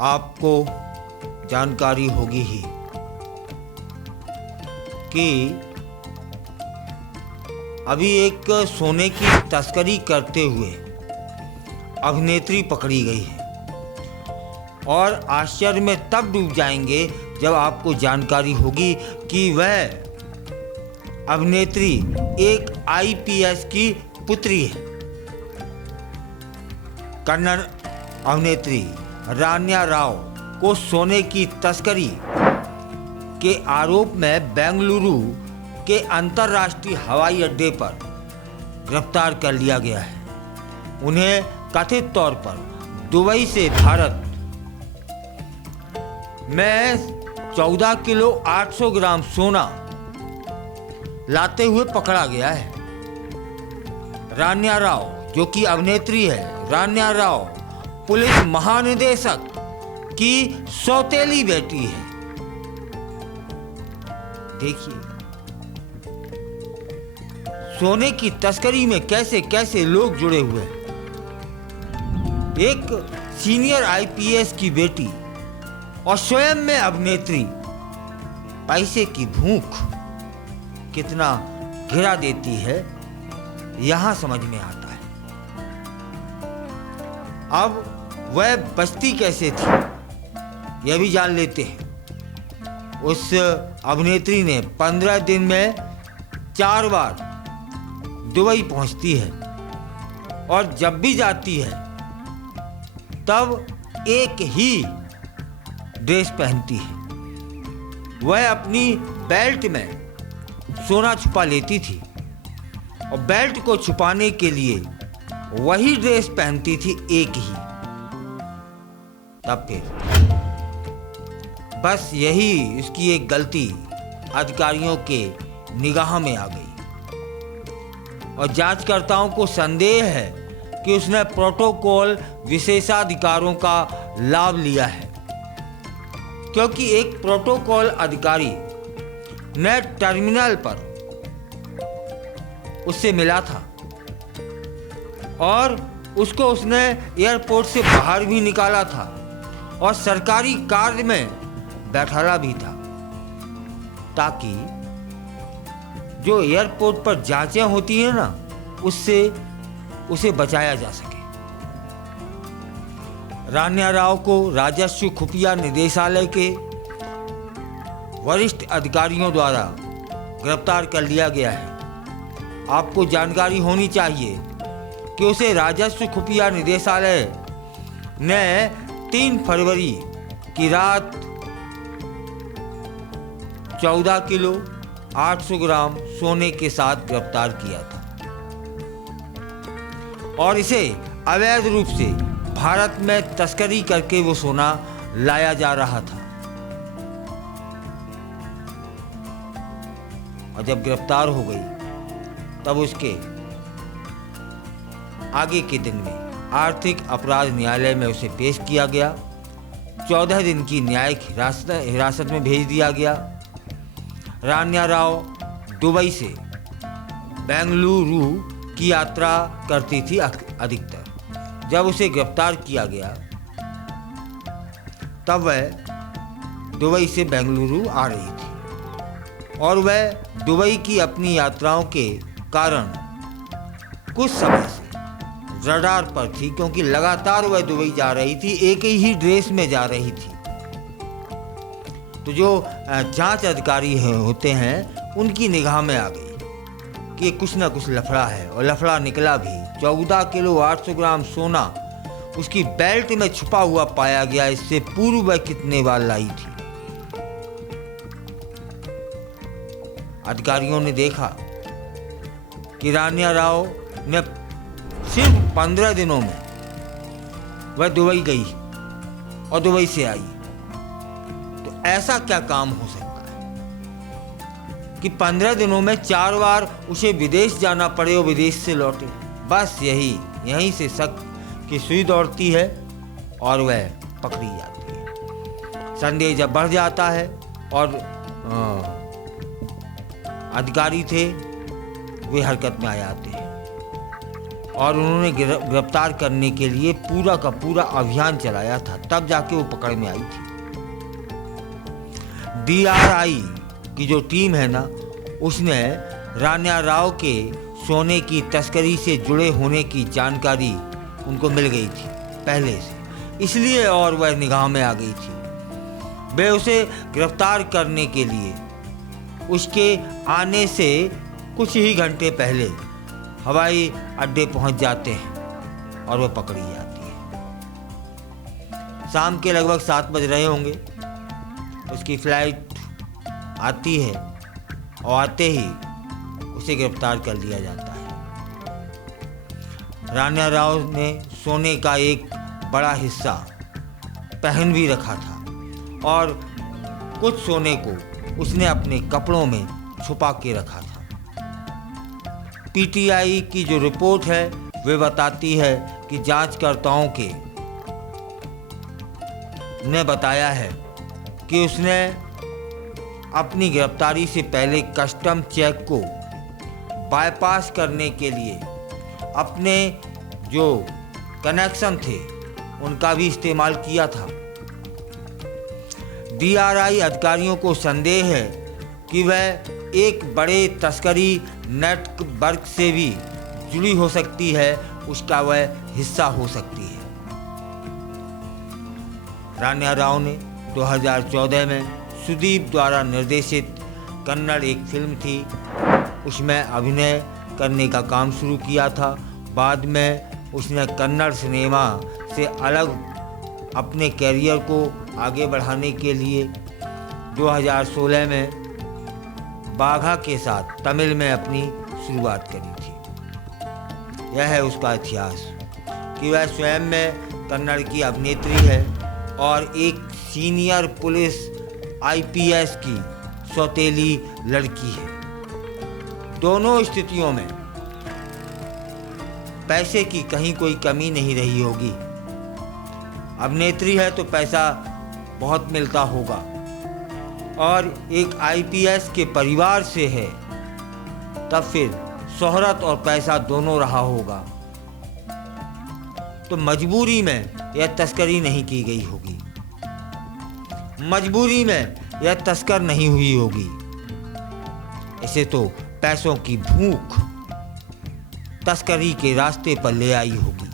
आपको जानकारी होगी ही कि अभी एक सोने की तस्करी करते हुए अभिनेत्री पकड़ी गई है और आश्चर्य में तब डूब जाएंगे जब आपको जानकारी होगी कि वह अभिनेत्री एक आईपीएस की पुत्री है। कन्नड़ अभिनेत्री रान्या राव को सोने की तस्करी के आरोप में बेंगलुरु के अंतर्राष्ट्रीय हवाई अड्डे पर गिरफ्तार कर लिया गया है। उन्हें कथित तौर पर दुबई से भारत में 14 किलो 800 ग्राम सोना लाते हुए पकड़ा गया है। रान्या राव, जो कि अभिनेत्री है, रान्या राव पुलिस महानिदेशक की सौतेली बेटी है। देखिए, सोने की तस्करी में कैसे कैसे लोग जुड़े हुए हैं। एक सीनियर आईपीएस की बेटी और स्वयं में अभिनेत्री, पैसे की भूख कितना घिरा देती है यहां समझ में आता है। अब वह बचती कैसे थी यह भी जान लेते हैं। उस अभिनेत्री ने 15 दिन में 4 बार दुबई पहुंचती है और जब भी जाती है तब एक ही ड्रेस पहनती है। वह अपनी बेल्ट में सोना छुपा लेती थी और बेल्ट को छुपाने के लिए वही ड्रेस पहनती थी, एक ही। तब फिर बस यही उसकी एक गलती अधिकारियों के निगाह में आ गई और जांचकर्ताओं को संदेह है कि उसने प्रोटोकॉल विशेषाधिकारों का लाभ लिया है, क्योंकि एक प्रोटोकॉल अधिकारी ने टर्मिनल पर उससे मिला था और उसको उसने एयरपोर्ट से बाहर भी निकाला था और सरकारी कार में बैठाला भी था, ताकि जो एयरपोर्ट पर जांचें होती है ना, उससे उसे बचाया जा सके। रान्या राव को राजस्व खुफिया निदेशालय के वरिष्ठ अधिकारियों द्वारा गिरफ्तार कर लिया गया है। आपको जानकारी होनी चाहिए कि उसे राजस्व खुफिया निदेशालय ने 3 फरवरी की रात 14 किलो 800 ग्राम सोने के साथ गिरफ्तार किया था और इसे अवैध रूप से भारत में तस्करी करके वो सोना लाया जा रहा था। और जब गिरफ्तार हो गई तब उसके आगे के दिन में आर्थिक अपराध न्यायालय में उसे पेश किया गया। 14 दिन की न्यायिक हिरासत में भेज दिया गया। रान्या राव दुबई से बेंगलुरु की यात्रा करती थी अधिकतर। जब उसे गिरफ्तार किया गया तब वह दुबई से बेंगलुरु आ रही थी और वह दुबई की अपनी यात्राओं के कारण कुछ समय से रडार पर थी, क्योंकि लगातार वह दुबई जा रही थी, एक ही ड्रेस में जा रही थी। तो जो जांच अधिकारी होते हैं उनकी निगाह में आ गई कि कुछ ना कुछ लफड़ा है, और लफड़ा निकला भी। 14 किलो 800 ग्राम सोना उसकी बेल्ट में छुपा हुआ पाया गया। इससे पूर्व वह कितने बार लाई थी। अधिकारियों ने देखा कि रान्या राव ने सिर्फ 15 दिनों में वह दुबई गई और दुबई से आई। तो ऐसा क्या काम हो सकता है कि 15 दिनों में 4 बार उसे विदेश जाना पड़े और विदेश से लौटे। बस यहीं से शक की सुई दौड़ती है और वह पकड़ी जाती है। संदेह जब बढ़ जाता है और अधिकारी थे वे हरकत में आ जाते हैं और उन्होंने गिरफ्तार करने के लिए पूरा का पूरा अभियान चलाया था, तब जाके वो पकड़ में आई थी। DRI की जो टीम है ना, उसने रान्या राव के सोने की तस्करी से जुड़े होने की जानकारी उनको मिल गई थी पहले से, इसलिए और वह निगाह में आ गई थी। वे उसे गिरफ्तार करने के लिए उसके आने से कुछ ही घंटे पहले हवाई अड्डे पहुंच जाते हैं और वह पकड़ी जाती है। शाम के लगभग 7 बज रहे होंगे, उसकी फ्लाइट आती है और आते ही उसे गिरफ्तार कर लिया जाता है। रान्या राव ने सोने का एक बड़ा हिस्सा पहन भी रखा था और कुछ सोने को उसने अपने कपड़ों में छुपा के रखा था। PTI की जो रिपोर्ट है वे बताती है कि जांचकर्ताओं ने बताया है कि उसने अपनी गिरफ्तारी से पहले कस्टम चेक को बाईपास करने के लिए अपने जो कनेक्शन थे उनका भी इस्तेमाल किया था। DRI अधिकारियों को संदेह है कि वह एक बड़े तस्करी नेटवर्क से भी जुड़ी हो सकती है, उसका वह हिस्सा हो सकती है। रान्या राव ने 2014 में सुदीप द्वारा निर्देशित कन्नड़ एक फिल्म थी, उसमें अभिनय करने का काम शुरू किया था। बाद में उसने कन्नड़ सिनेमा से अलग अपने कैरियर को आगे बढ़ाने के लिए 2016 में बाघा के साथ तमिल में अपनी शुरुआत करी थी। यह है उसका इतिहास कि वह स्वयं में कन्नड़ की अभिनेत्री है और एक सीनियर पुलिस IPS की सौतेली लड़की है। दोनों स्थितियों में पैसे की कहीं कोई कमी नहीं रही होगी। अभिनेत्री है तो पैसा बहुत मिलता होगा और एक IPS के परिवार से है तब फिर शोहरत और पैसा दोनों रहा होगा, तो मजबूरी में यह तस्करी नहीं की गई होगी, मजबूरी में यह तस्कर नहीं हुई होगी। इसे तो पैसों की भूख तस्करी के रास्ते पर ले आई होगी।